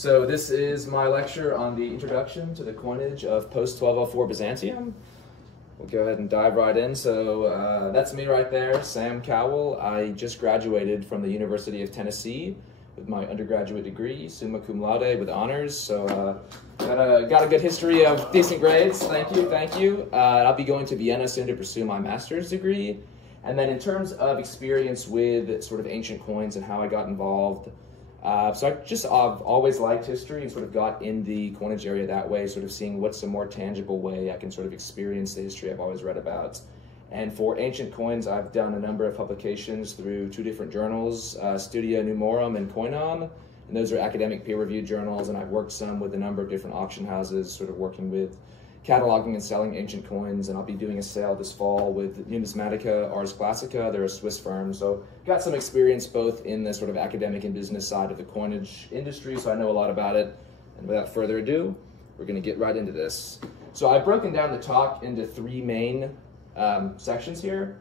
So this is my lecture on the introduction to the coinage of post-1204 Byzantium. We'll go ahead and dive right in. So that's me right there, Sam Cowell. I just graduated from the University of Tennessee with my undergraduate degree, summa cum laude with honors. So got a good history of decent grades. Thank you. I'll be going to Vienna soon to pursue my master's degree. And then in terms of experience with sort of ancient coins and how I got involved, so I've always liked history and sort of got in the coinage area that way, sort of seeing what's a more tangible way I can sort of experience the history I've always read about. And for ancient coins, I've done a number of publications through two different journals, Studia Numorum and Koinon, and those are academic peer-reviewed journals, and I've worked some with a number of different auction houses, sort of working with cataloging and selling ancient coins, and I'll be doing a sale this fall with Numismatica Ars Classica. They're a Swiss firm, so got some experience both in the sort of academic and business side of the coinage industry, so I know a lot about it. And without further ado, we're going to get right into this. So I've broken down the talk into three main sections here.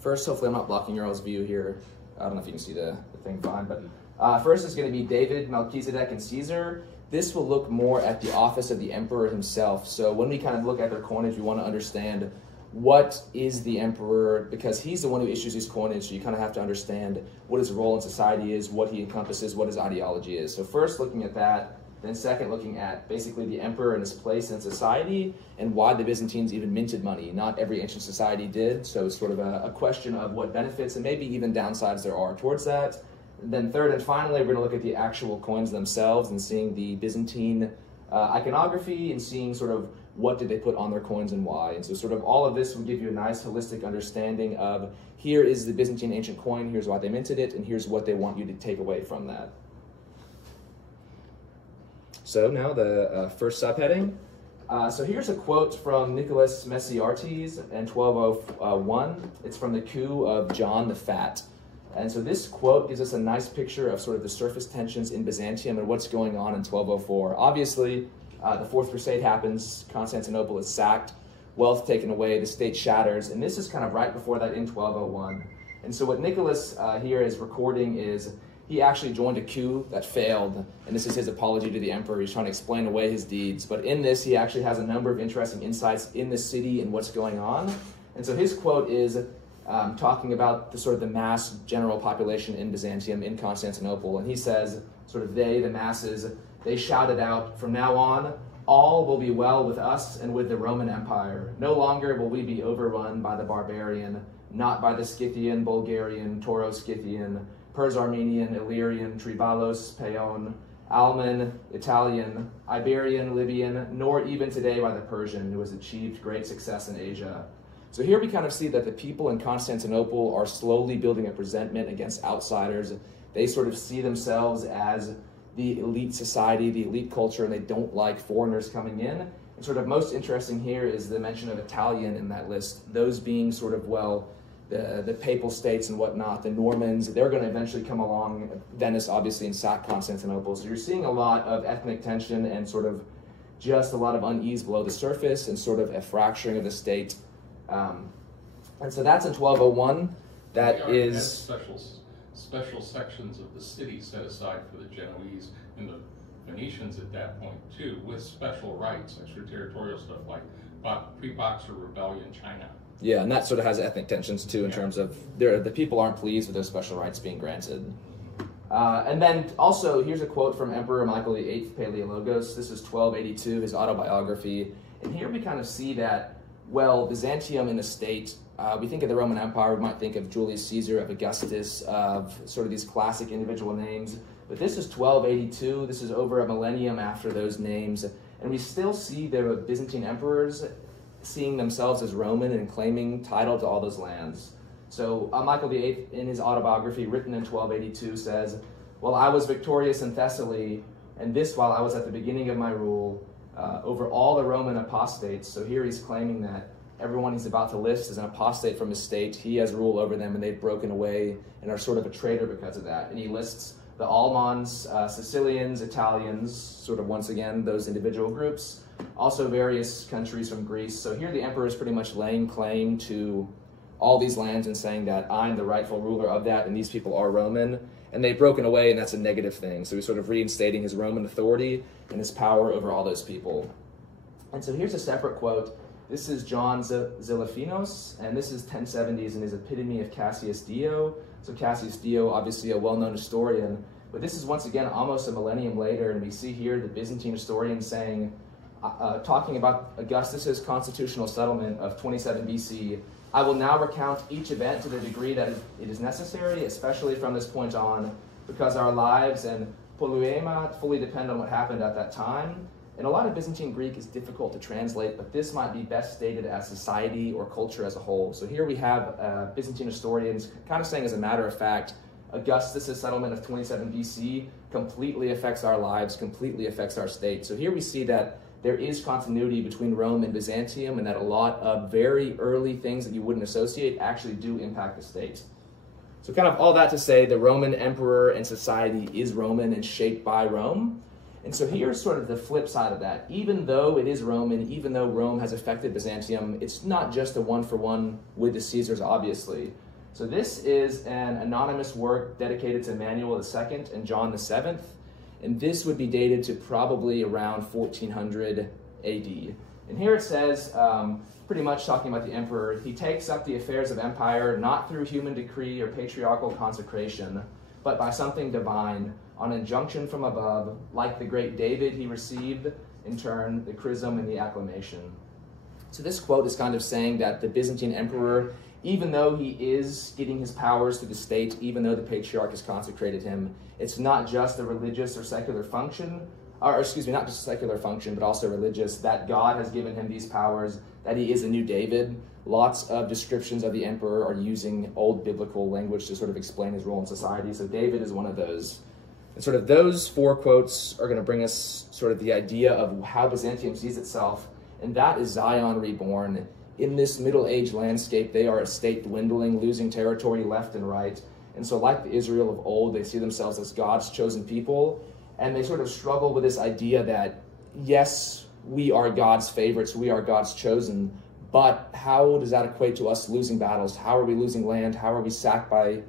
First, hopefully I'm not blocking your all's view here. I don't know if you can see the thing fine, but first is going to be David, Melchizedek, and Caesar. This will look more at the office of the emperor himself. So when we kind of look at their coinage, we want to understand what is the emperor, because he's the one who issues these coinage, so you kind of have to understand what his role in society is, what he encompasses, what his ideology is. So first looking at that, then second looking at basically the emperor and his place in society and why the Byzantines even minted money. Not every ancient society did, so it's sort of a question of what benefits and maybe even downsides there are towards that. Then third and finally, we're going to look at the actual coins themselves and seeing the Byzantine iconography and seeing sort of what did they put on their coins and why. And so sort of all of this will give you a nice holistic understanding of here is the Byzantine ancient coin, here's why they minted it, and here's what they want you to take away from that. So now the first subheading. So here's a quote from Nicholas Messiartes in 1201. It's from the coup of John the Fat. And so this quote gives us a nice picture of sort of the surface tensions in Byzantium and what's going on in 1204. Obviously, the Fourth Crusade happens, Constantinople is sacked, wealth taken away, the state shatters, and this is kind of right before that in 1201. And so what Nicholas here is recording is he actually joined a coup that failed, and this is his apology to the emperor. He's trying to explain away his deeds, but in this he actually has a number of interesting insights in the city and what's going on. And so his quote is, talking about the sort of the mass general population in Byzantium, in Constantinople, and he says, sort of they, the masses, they shouted out, from now on, all will be well with us and with the Roman Empire. No longer will we be overrun by the barbarian, not by the Scythian, Bulgarian, Tauro-Scythian, Pers-Armenian, Illyrian, Triballos, Paeon, Alman, Italian, Iberian, Libyan, nor even today by the Persian, who has achieved great success in Asia. So here we kind of see that the people in Constantinople are slowly building up resentment against outsiders. They sort of see themselves as the elite society, the elite culture, and they don't like foreigners coming in. And sort of most interesting here is the mention of Italian in that list, those being sort of, well, the papal states and whatnot, the Normans, they're going to eventually come along, Venice obviously, and sack Constantinople. So you're seeing a lot of ethnic tension and sort of just a lot of unease below the surface and sort of a fracturing of the state. And so that's in 1201. That is special sections of the city set aside for the Genoese and the Venetians at that point too, with special rights, extraterritorial stuff like pre-Boxer rebellion China. Yeah, and that sort of has ethnic tensions too in terms of the people aren't pleased with those special rights being granted. And then also, here's a quote from Emperor Michael VIII Palaiologos. This is 1282, his autobiography. And here we kind of see that, well, Byzantium in a state, we think of the Roman Empire, we might think of Julius Caesar, of Augustus, of sort of these classic individual names. But this is 1282, this is over a millennium after those names. And we still see the Byzantine emperors seeing themselves as Roman and claiming title to all those lands. So Michael VIII, in his autobiography written in 1282, says, well, I was victorious in Thessaly, and this while I was at the beginning of my rule, over all the Roman apostates. So here he's claiming that everyone he's about to list is an apostate from his state. He has rule over them, and they've broken away and are sort of a traitor because of that. And he lists the Almans, Sicilians, Italians, sort of once again, those individual groups, also various countries from Greece. So here the emperor is pretty much laying claim to all these lands and saying that I'm the rightful ruler of that, and these people are Roman. and they've broken away, and that's a negative thing. So he's sort of reinstating his Roman authority and his power over all those people. And so here's a separate quote. This is John Ziliphinos, and this is 1070s and his Epitome of Cassius Dio. So Cassius Dio, obviously a well-known historian, but this is once again almost a millennium later, and we see here the Byzantine historian saying, talking about Augustus's constitutional settlement of 27 BC, I will now recount each event to the degree that it is necessary, especially from this point on, because our lives and polluema fully depend on what happened at that time. And a lot of Byzantine Greek is difficult to translate, but this might be best stated as society or culture as a whole. So here we have Byzantine historians kind of saying, as a matter of fact, Augustus' settlement of 27 BC completely affects our lives, completely affects our state. So here we see that there is continuity between Rome and Byzantium, and that a lot of very early things that you wouldn't associate actually do impact the state. So kind of all that to say, the Roman emperor and society is Roman and shaped by Rome. And so here's sort of the flip side of that. Even though it is Roman, even though Rome has affected Byzantium, it's not just a one-for-one with the Caesars, obviously. So this is an anonymous work dedicated to Emmanuel II and John VII, and this would be dated to probably around 1400 AD. And here it says, pretty much talking about the emperor, he takes up the affairs of empire not through human decree or patriarchal consecration, but by something divine, on injunction from above, like the great David he received, in turn, the chrism and the acclamation. So this quote is kind of saying that the Byzantine emperor, even though he is getting his powers through the state, even though the patriarch has consecrated him, it's not just a religious or secular function, or excuse me, not just a secular function, but also religious, that God has given him these powers, that he is a new David. Lots of descriptions of the emperor are using old biblical language to sort of explain his role in society, so David is one of those. And sort of those four quotes are going to bring us sort of the idea of how Byzantium sees itself, and that is Zion reborn. In this Middle Age landscape, they are a state dwindling, losing territory left and right. And so like the Israel of old, they see themselves as God's chosen people, and they sort of struggle with this idea that, yes, we are God's favorites, we are God's chosen, but how does that equate to us losing battles? How are we losing land? How are we sacked by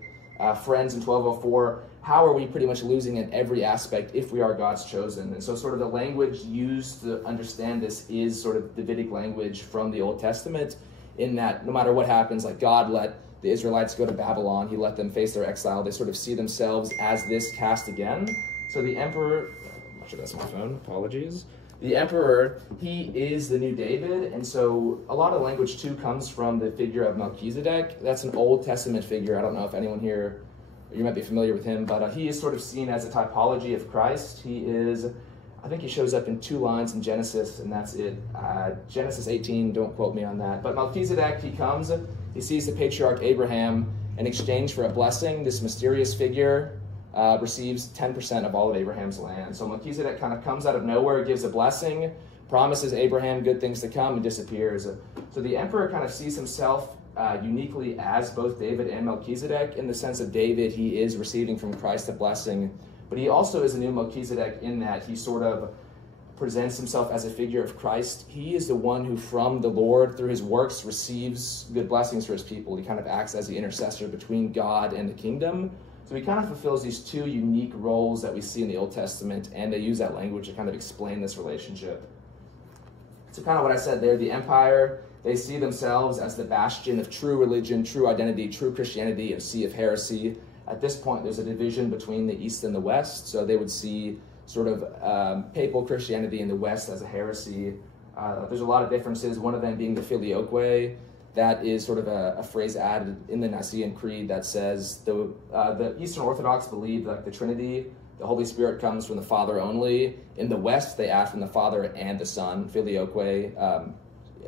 friends in 1204? How are we pretty much losing in every aspect if we are God's chosen? And so sort of the language used to understand this is sort of Davidic language from the Old Testament, in that no matter what happens, like God let the Israelites go to Babylon, he let them face their exile, they sort of see themselves as this cast again. So the emperor, actually that's my phone, apologies. The emperor, he is the new David, and so a lot of language too comes from the figure of Melchizedek. That's an Old Testament figure. I don't know if anyone here, you might be familiar with him, but he is sort of seen as a typology of Christ. He is, I think he shows up in 2 lines in Genesis, and that's it. Genesis 18, don't quote me on that. But Melchizedek, he comes, he sees the patriarch Abraham, in exchange for a blessing, this mysterious figure receives 10% of all of Abraham's land. So Melchizedek kind of comes out of nowhere, gives a blessing, promises Abraham good things to come, and disappears. So the emperor kind of sees himself uniquely as both David and Melchizedek. In the sense of David, he is receiving from Christ a blessing, but he also is a new Melchizedek in that he sort of presents himself as a figure of Christ. He is the one who from the Lord, through his works, receives good blessings for his people. He kind of acts as the intercessor between God and the kingdom. So he kind of fulfills these 2 unique roles that we see in the Old Testament, and they use that language to kind of explain this relationship. So kind of what I said there, the empire, they see themselves as the bastion of true religion, true identity, true Christianity, and sea of heresy. At this point, there's a division between the East and the West, so they would see sort of papal Christianity in the West as a heresy. There's a lot of differences, one of them being the filioque. That is sort of a phrase added in the Nicene Creed that says the Eastern Orthodox believe that the Trinity, the Holy Spirit comes from the Father only. In the West, they add from the Father and the Son, filioque,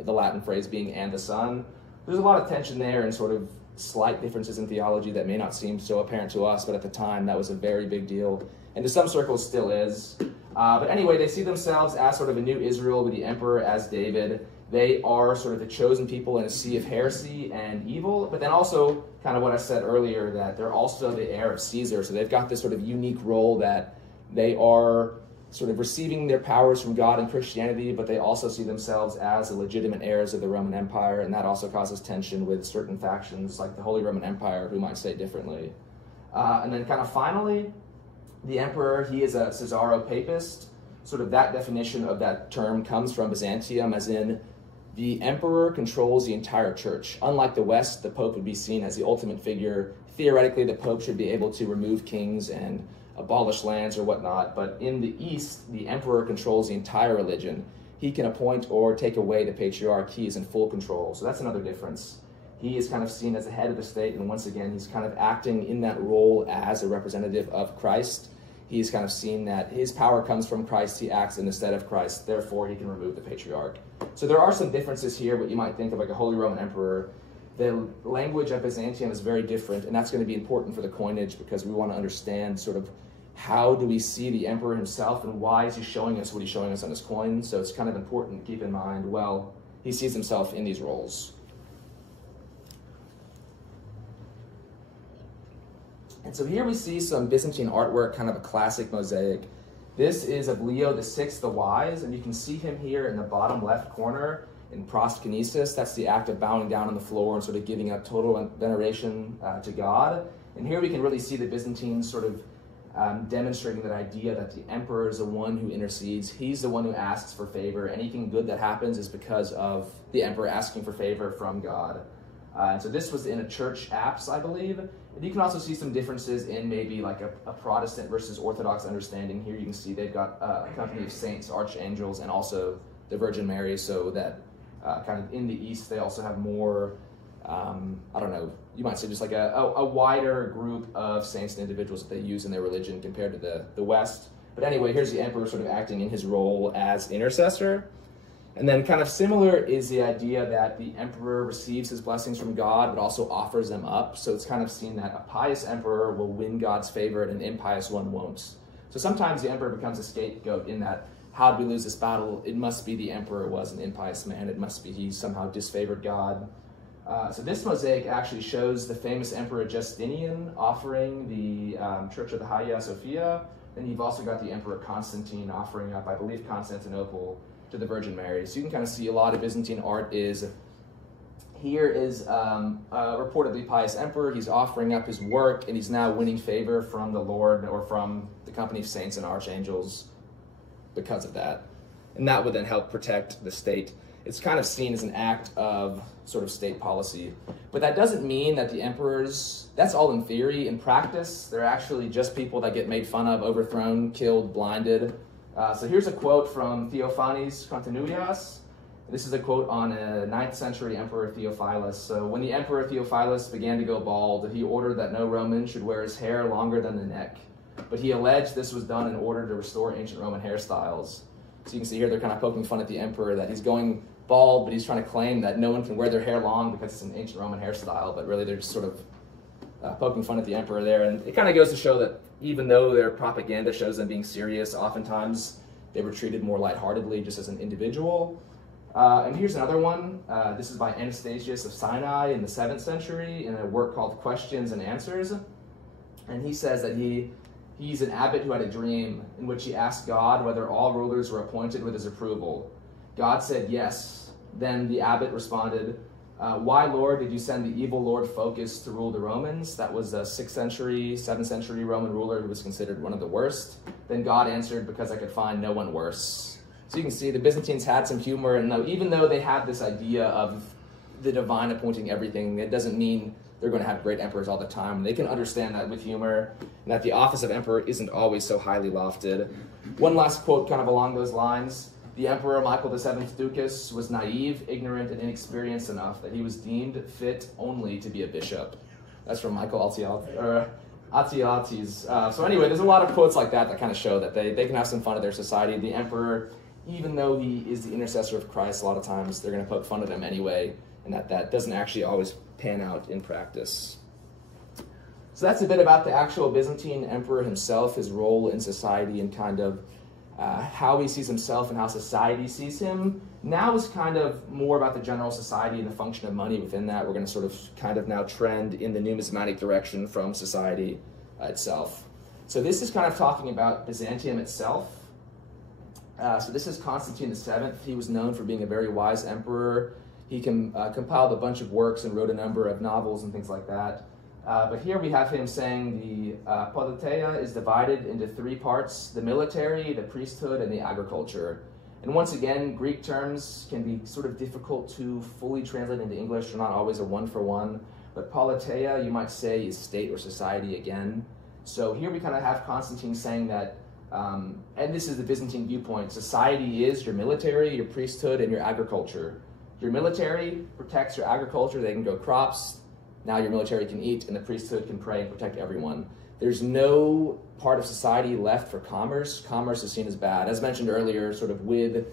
the Latin phrase being and the Son. There's a lot of tension there and sort of slight differences in theology that may not seem so apparent to us, but at the time that was a very big deal, and to some circles still is. But anyway, they see themselves as sort of a new Israel with the emperor as David. They are sort of the chosen people in a sea of heresy and evil, but then also kind of what I said earlier, that they're also the heir of Caesar, so they've got this sort of unique role that they are sort of receiving their powers from God and Christianity, but they also see themselves as the legitimate heirs of the Roman Empire, and that also causes tension with certain factions like the Holy Roman Empire who might say it differently. And then kind of finally, the emperor, he is a Caesaro-papist. Sort of that definition of that term comes from Byzantium, as in the emperor controls the entire church. Unlike the West, the Pope would be seen as the ultimate figure. Theoretically, the Pope should be able to remove kings and abolish lands or whatnot, but in the East, the emperor controls the entire religion. He can appoint or take away the patriarch. He is in full control. So that's another difference. He is kind of seen as the head of the state, and once again, he's kind of acting in that role as a representative of Christ. He's kind of seen that his power comes from Christ. He acts in the stead of Christ. Therefore, he can remove the patriarch. So there are some differences here, what you might think of like a Holy Roman Emperor. The language of Byzantium is very different, and that's going to be important for the coinage because we want to understand sort of how do we see the emperor himself and why is he showing us what he's showing us on his coin. So it's kind of important to keep in mind, well, he sees himself in these roles. And so here we see some Byzantine artwork, kind of a classic mosaic. This is of Leo VI the Wise, and you can see him here in the bottom left corner in proskinesis. That's the act of bowing down on the floor and sort of giving up total veneration to God. And here we can really see the Byzantines sort of demonstrating that idea that the emperor is the one who intercedes. He's the one who asks for favor. Anything good that happens is because of the emperor asking for favor from God. And so this was in a church apse, I believe. And you can also see some differences in maybe like a Protestant versus Orthodox understanding. Here you can see they've got a company of saints, archangels, and also the Virgin Mary, so that kind of in the East they also have more, I don't know, you might say just like a wider group of saints and individuals that they use in their religion compared to the West. But anyway, here's the emperor sort of acting in his role as intercessor. And then kind of similar is the idea that the emperor receives his blessings from God, but also offers them up. So it's kind of seen that a pious emperor will win God's favor and an impious one won't. So sometimes the emperor becomes a scapegoat in that, how did we lose this battle? It must be the emperor was an impious man. It must be he somehow disfavored God. So this mosaic actually shows the famous Emperor Justinian offering the Church of the Hagia Sophia. Then you've also got the Emperor Constantine offering up, I believe, Constantinople to the Virgin Mary. So you can kind of see a lot of Byzantine art is, here is a reportedly pious emperor. He's offering up his work, and he's now winning favor from the Lord or from the company of saints and archangels because of that. And that would then help protect the state. It's kind of seen as an act of sort of state policy. But that doesn't mean that the emperors, that's all in theory. In practice, they're actually just people that get made fun of, overthrown, killed, blinded. So here's a quote from Theophanes Continuitas. This is a quote on a 9th century Emperor Theophilus. So when the Emperor Theophilus began to go bald, he ordered that no Roman should wear his hair longer than the neck. But he alleged this was done in order to restore ancient Roman hairstyles. So you can see here they're kind of poking fun at the emperor that he's going bald, but he's trying to claim that no one can wear their hair long because it's an ancient Roman hairstyle, but really they're just sort of poking fun at the emperor there. And it kind of goes to show that even though their propaganda shows them being serious, oftentimes they were treated more lightheartedly just as an individual. And here's another one. This is by Anastasius of Sinai in the 7th century in a work called Questions and Answers. And he says that he's an abbot who had a dream in which he asked God whether all rulers were appointed with his approval. God said yes. Then the abbot responded, why, Lord, did you send the evil Lord Phocas to rule the Romans? That was a 6th century, 7th century Roman ruler who was considered one of the worst. Then God answered, because I could find no one worse. So you can see the Byzantines had some humor, and even though they had this idea of the divine appointing everything, it doesn't mean they're going to have great emperors all the time. They can understand that with humor, and that the office of emperor isn't always so highly lofted. One last quote kind of along those lines. The Emperor Michael VII Ducas was naive, ignorant, and inexperienced enough that he was deemed fit only to be a bishop. That's from Michael Atiates. So anyway, there's a lot of quotes like that that kind of show that they can have some fun at their society. The emperor, even though he is the intercessor of Christ, a lot of times they're going to poke fun at him anyway, and that doesn't actually always pan out in practice. So that's a bit about the actual Byzantine emperor himself, his role in society, and kind of how he sees himself and how society sees him. Now is kind of more about the general society and the function of money within that. We're going to sort of kind of now trend in the numismatic direction from society itself. So this is kind of talking about Byzantium itself. So this is Constantine VII. He was known for being a very wise emperor. He compiled a bunch of works and wrote a number of novels and things like that. But here we have him saying the politeia is divided into three parts: the military, the priesthood, and the agriculture. And once again, Greek terms can be sort of difficult to fully translate into English. They're not always a one-for-one. But politeia, you might say, is state or society again. So here we kind of have Constantine saying that, and this is the Byzantine viewpoint, society is your military, your priesthood, and your agriculture. Your military protects your agriculture. They can grow crops. Now your military can eat, and the priesthood can pray and protect everyone. There's no part of society left for commerce. Commerce is seen as bad. As mentioned earlier, sort of with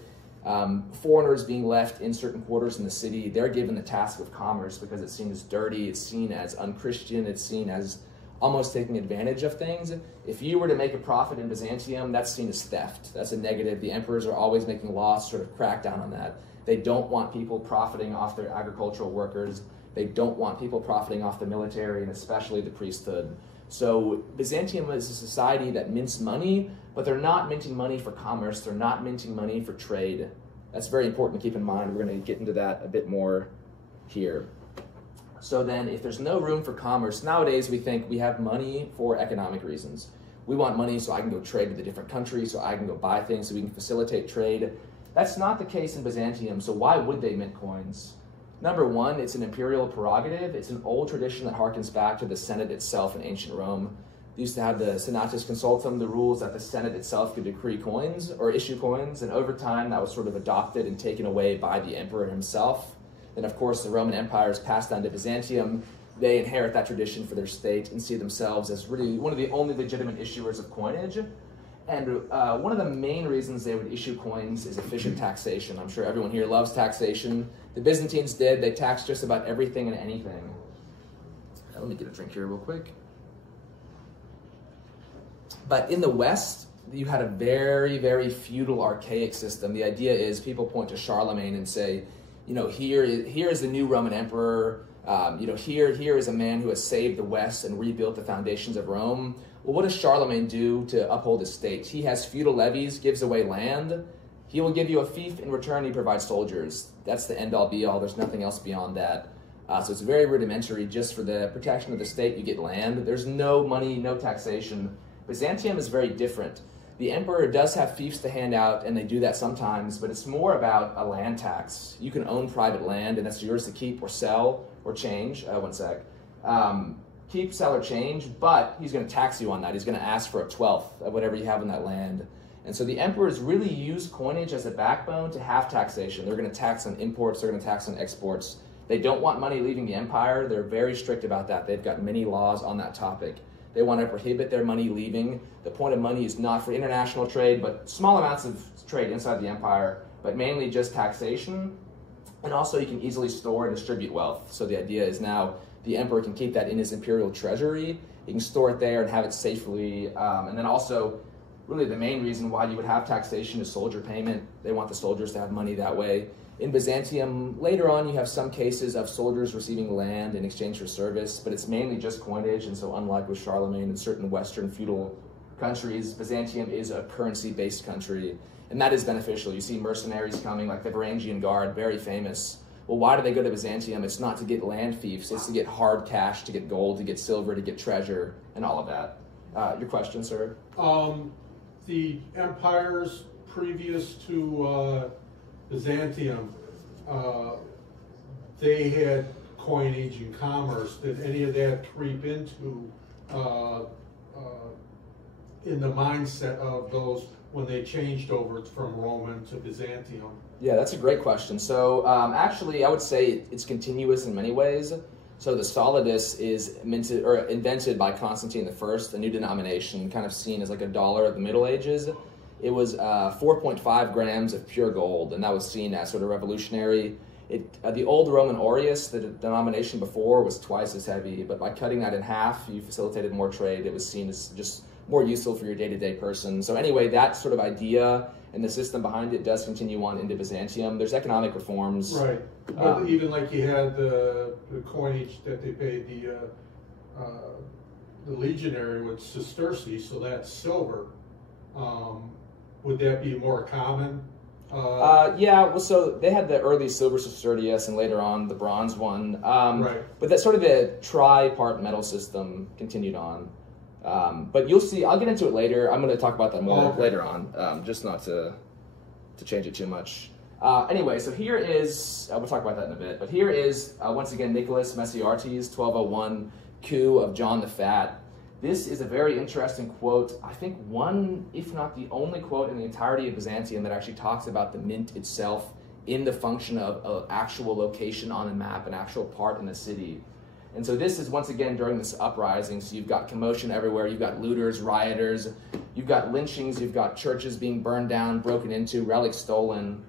foreigners being left in certain quarters in the city, they're given the task of commerce because it's seen as dirty, it's seen as unchristian, it's seen as almost taking advantage of things. If you were to make a profit in Byzantium, that's seen as theft. That's a negative. The emperors are always making laws to sort of crack down on that. They don't want people profiting off their agricultural workers. They don't want people profiting off the military and especially the priesthood. So Byzantium is a society that mints money, but they're not minting money for commerce. They're not minting money for trade. That's very important to keep in mind. We're going to get into that a bit more here. So then if there's no room for commerce, nowadays we think we have money for economic reasons. We want money so I can go trade with a different country, so I can go buy things, so we can facilitate trade. That's not the case in Byzantium, so why would they mint coins? Number one, it's an imperial prerogative. It's an old tradition that harkens back to the Senate itself in ancient Rome. They used to have the Senatus Consultum, the rules that the Senate itself could decree coins or issue coins, and over time that was sort of adopted and taken away by the emperor himself. Then of course the Roman Empire is passed down to Byzantium. They inherit that tradition for their state and see themselves as really one of the only legitimate issuers of coinage. And one of the main reasons they would issue coins is efficient taxation. I'm sure everyone here loves taxation. The Byzantines did. They taxed just about everything and anything. Let me get a drink here real quick. But in the West, you had a very, very feudal, archaic system. The idea is people point to Charlemagne and say, you know, here is the new Roman emperor. Here is a man who has saved the West and rebuilt the foundations of Rome. Well, what does Charlemagne do to uphold his state? He has feudal levies, gives away land. He will give you a fief. In return, he provides soldiers. That's the end-all, be-all. There's nothing else beyond that. So it's very rudimentary. Just for the protection of the state, you get land. There's no money, no taxation. Byzantium is very different. The emperor does have fiefs to hand out, and they do that sometimes, but it's more about a land tax. You can own private land, and that's yours to keep or sell or change. One sec. Keep, sell, or change, but he's going to tax you on that. He's going to ask for a 1/12 of whatever you have in that land. And so the emperors really use coinage as a backbone to have taxation. They're going to tax on imports. They're going to tax on exports. They don't want money leaving the empire. They're very strict about that. They've got many laws on that topic. They want to prohibit their money leaving. The point of money is not for international trade, but small amounts of trade inside the empire, but mainly just taxation. And also you can easily store and distribute wealth. So the idea is now the emperor can keep that in his imperial treasury. He can store it there and have it safely. And then also, really the main reason why you would have taxation is soldier payment. They want the soldiers to have money that way. In Byzantium, later on, you have some cases of soldiers receiving land in exchange for service, but it's mainly just coinage. And so unlike with Charlemagne and certain Western feudal countries, Byzantium is a currency-based country. And that is beneficial. You see mercenaries coming, like the Varangian Guard, very famous. Well, why do they go to Byzantium? It's not to get land fiefs. It's to get hard cash, to get gold, to get silver, to get treasure, and all of that. Your question, sir? The empires previous to Byzantium, they had coinage and commerce. Did any of that creep into in the mindset of those when they changed over from Roman to Byzantium? Yeah, that's a great question. So actually, I would say it's continuous in many ways. So the solidus is invented by Constantine I, a new denomination, kind of seen as like a dollar of the Middle Ages. It was 4.5 grams of pure gold, and that was seen as sort of revolutionary. The old Roman aureus, the denomination before, was twice as heavy, but by cutting that in half, you facilitated more trade. It was seen as just more useful for your day-to-day person. So anyway, that sort of idea and the system behind it does continue on into Byzantium. There's economic reforms. Right. But even like you had the coinage that they paid the legionary with sesterces, so that's silver. Would that be more common? Yeah, well, so they had the early silver Sestertius and later on the bronze one. Right. But that sort of a tri-part metal system continued on. But you'll see, I'll get into it later. I'm going to talk about that more later on, just not to change it too much. Anyway, so here is, we'll talk about that in a bit, but here is, once again, Nicholas Messiartes, 1201, coup of John the Fat. This is a very interesting quote. I think one, if not the only quote in the entirety of Byzantium that actually talks about the mint itself in the function of actual location on a map, an actual part in the city. And so this is once again during this uprising, so you've got commotion everywhere, you've got looters, rioters, you've got lynchings, you've got churches being burned down, broken into, relics stolen.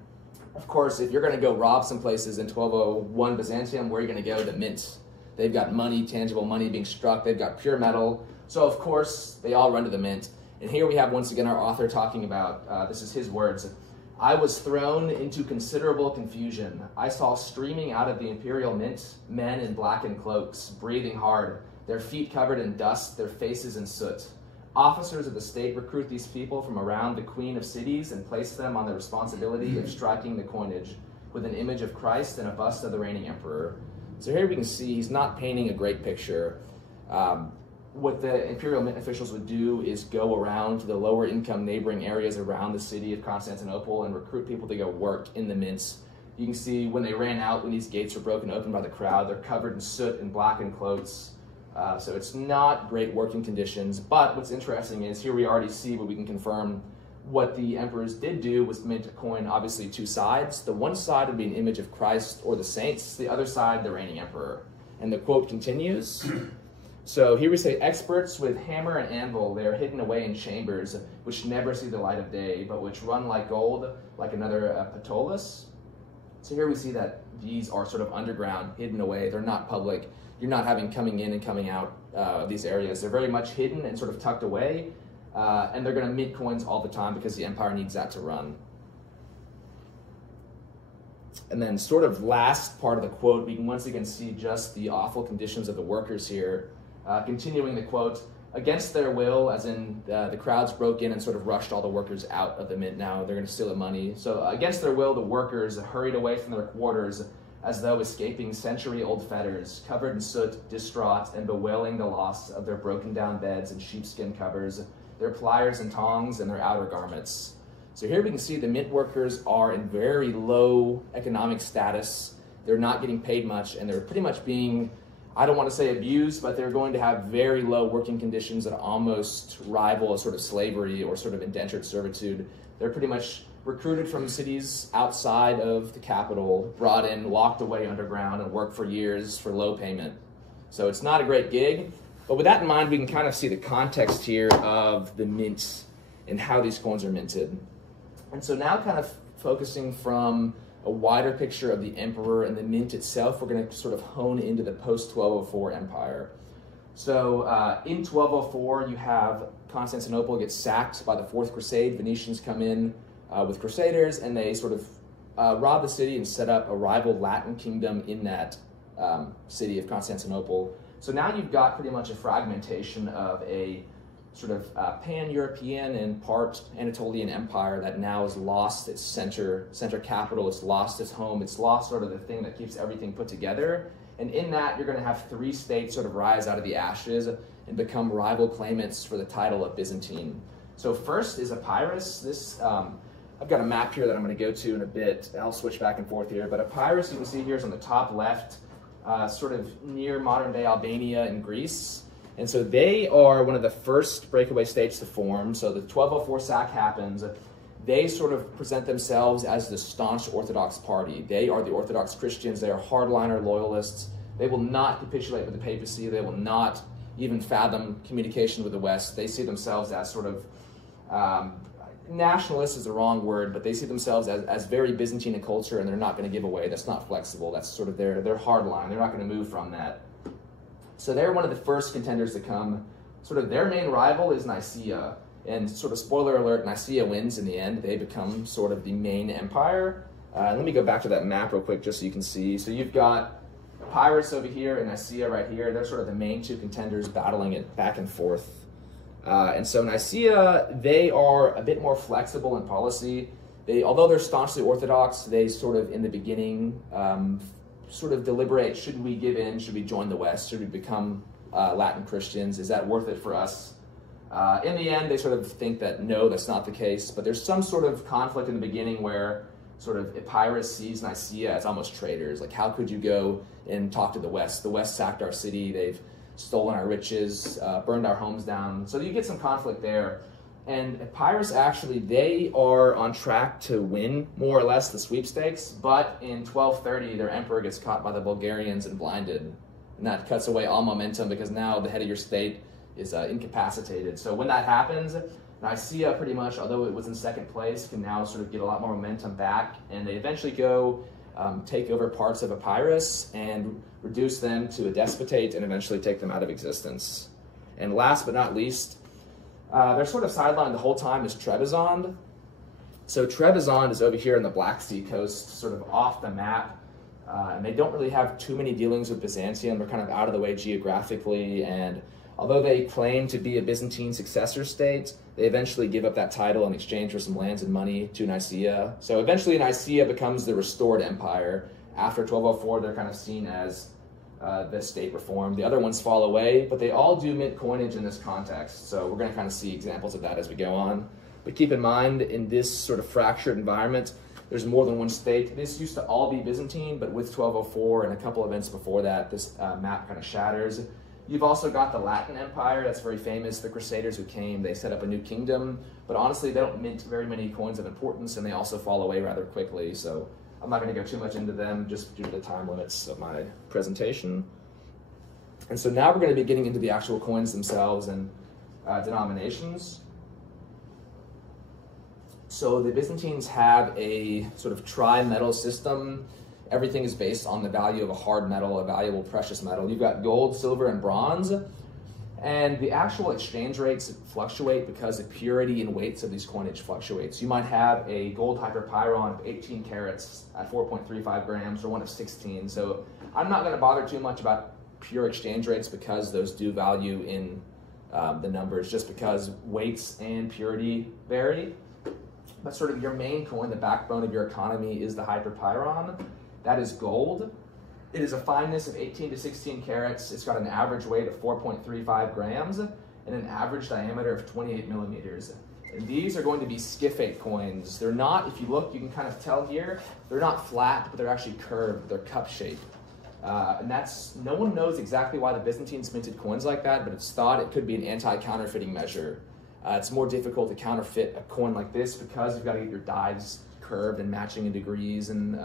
Of course, if you're going to go rob some places in 1201 Byzantium, where are you going to go? The mint. They've got money, tangible money being struck, they've got pure metal. So of course, they all run to the mint. And here we have once again our author talking about, this is his words, "I was thrown into considerable confusion. I saw streaming out of the imperial mint men in blackened cloaks, breathing hard, their feet covered in dust, their faces in soot. Officers of the state recruit these people from around the queen of cities and place them on the responsibility of striking the coinage with an image of Christ and a bust of the reigning emperor." So here we can see he's not painting a great picture. What the imperial mint officials would do is go around to the lower income neighboring areas around the city of Constantinople and recruit people to go work in the mints. You can see when they ran out, when these gates were broken open by the crowd, they're covered in soot and blackened cloaks. So it's not great working conditions, but what's interesting is here we already see what we can confirm what the emperors did do was mint a coin, obviously two sides. The one side would be an image of Christ or the saints, the other side, the reigning emperor. And the quote continues. So here we say, "Experts with hammer and anvil, they are hidden away in chambers which never see the light of day, but which run like gold, like another Ptolus." So here we see that these are sort of underground, hidden away. They're not public. You're not having coming in and coming out of these areas. They're very much hidden and sort of tucked away, and they're going to mint coins all the time because the empire needs that to run. And then sort of last part of the quote, we can once again see just the awful conditions of the workers here. Continuing the quote, "Against their will," as in the crowds broke in and sort of rushed all the workers out of the mint now. They're going to steal the money. So against their will, the workers hurried away from their quarters as though escaping century-old fetters, covered in soot, distraught, and bewailing the loss of their broken-down beds and sheepskin covers, their pliers and tongs, and their outer garments. So here we can see the mint workers are in very low economic status. They're not getting paid much, and they're pretty much being, I don't want to say abused, but they're going to have very low working conditions that almost rival a sort of slavery or sort of indentured servitude. They're pretty much recruited from cities outside of the capital, brought in, locked away underground, and worked for years for low payment. So it's not a great gig, but with that in mind, we can kind of see the context here of the mint and how these coins are minted. And so now kind of focusing from a wider picture of the emperor and the mint itself, we're going to sort of hone into the post-1204 empire. So in 1204, you have Constantinople gets sacked by the Fourth Crusade. Venetians come in with crusaders, and they sort of rob the city and set up a rival Latin kingdom in that city of Constantinople. So now you've got pretty much a fragmentation of a sort of pan-European and part Anatolian empire that now has lost its center capital, it's lost its home, it's lost sort of the thing that keeps everything put together. And in that, you're going to have three states sort of rise out of the ashes and become rival claimants for the title of Byzantine. So first is Epirus. This, I've got a map here that I'm going to go to in a bit. I'll switch back and forth here. But Epirus, you can see here is on the top left, sort of near modern-day Albania and Greece. And so they are one of the first breakaway states to form. So the 1204 sack happens. They sort of present themselves as the staunch Orthodox party. They are the Orthodox Christians. They are hardliner loyalists. They will not capitulate with the papacy. They will not even fathom communication with the West. They see themselves as sort of, nationalist is the wrong word, but they see themselves as very Byzantine in culture, and they're not going to give away. That's not flexible. That's sort of their hard line. They're not going to move from that. So they're one of the first contenders to come. Sort of their main rival is Nicaea. And sort of spoiler alert, Nicaea wins in the end. They become sort of the main empire. Let me go back to that map real quick just so you can see. So you've got Epirus over here and Nicaea right here. They're sort of the main two contenders battling it back and forth. And so Nicaea, they are a bit more flexible in policy. although they're staunchly Orthodox, they sort of in the beginning sort of deliberate, should we give in, should we join the West, should we become Latin Christians, is that worth it for us? In the end, they sort of think that no, that's not the case, but there's some sort of conflict in the beginning where sort of Epirus sees Nicaea as almost traitors. Like, how could you go and talk to the West? The West sacked our city, they've stolen our riches, burned our homes down. So you get some conflict there. And Epirus, actually, they are on track to win more or less the sweepstakes, but in 1230, their emperor gets caught by the Bulgarians and blinded. And that cuts away all momentum because now the head of your state is incapacitated. So when that happens, Nicaea pretty much, although it was in second place, can now sort of get a lot more momentum back, and they eventually go take over parts of Epirus and reduce them to a despotate and eventually take them out of existence. And last but not least, they're sort of sidelined the whole time is Trebizond. So Trebizond is over here in the Black Sea coast, sort of off the map, and they don't really have too many dealings with Byzantium. They're kind of out of the way geographically, and although they claim to be a Byzantine successor state, they eventually give up that title in exchange for some lands and money to Nicaea. So eventually Nicaea becomes the restored empire. After 1204, they're kind of seen as the state reform. The other ones fall away, but they all do mint coinage in this context. So we're going to kind of see examples of that as we go on. But keep in mind, in this sort of fractured environment, there's more than one state. This used to all be Byzantine, but with 1204 and a couple events before that, this map kind of shatters. You've also got the Latin Empire, that's very famous. The Crusaders who came, they set up a new kingdom, but honestly, they don't mint very many coins of importance, and they also fall away rather quickly, so I'm not going to go too much into them just due to the time limits of my presentation. And so now we're going to be getting into the actual coins themselves and denominations. So the Byzantines have a sort of tri-metal system. Everything is based on the value of a hard metal, a valuable precious metal. You've got gold, silver, and bronze. And the actual exchange rates fluctuate because the purity and weights of these coinage fluctuates. You might have a gold hyperpyron of 18 carats at 4.35 grams or one of 16. So I'm not going to bother too much about pure exchange rates because those do value in the numbers, just because weights and purity vary. But sort of your main coin, the backbone of your economy, is the hyperpyron. That is gold. It is a fineness of 18 to 16 carats. It's got an average weight of 4.35 grams and an average diameter of 28 millimeters. And these are going to be scyphate coins. They're not, if you look, you can kind of tell here, they're not flat, but they're actually curved. They're cup-shaped. And that's, no one knows exactly why the Byzantines minted coins like that, but it's thought it could be an anti-counterfeiting measure. It's more difficult to counterfeit a coin like this because you've got to get your dives curved and matching in degrees and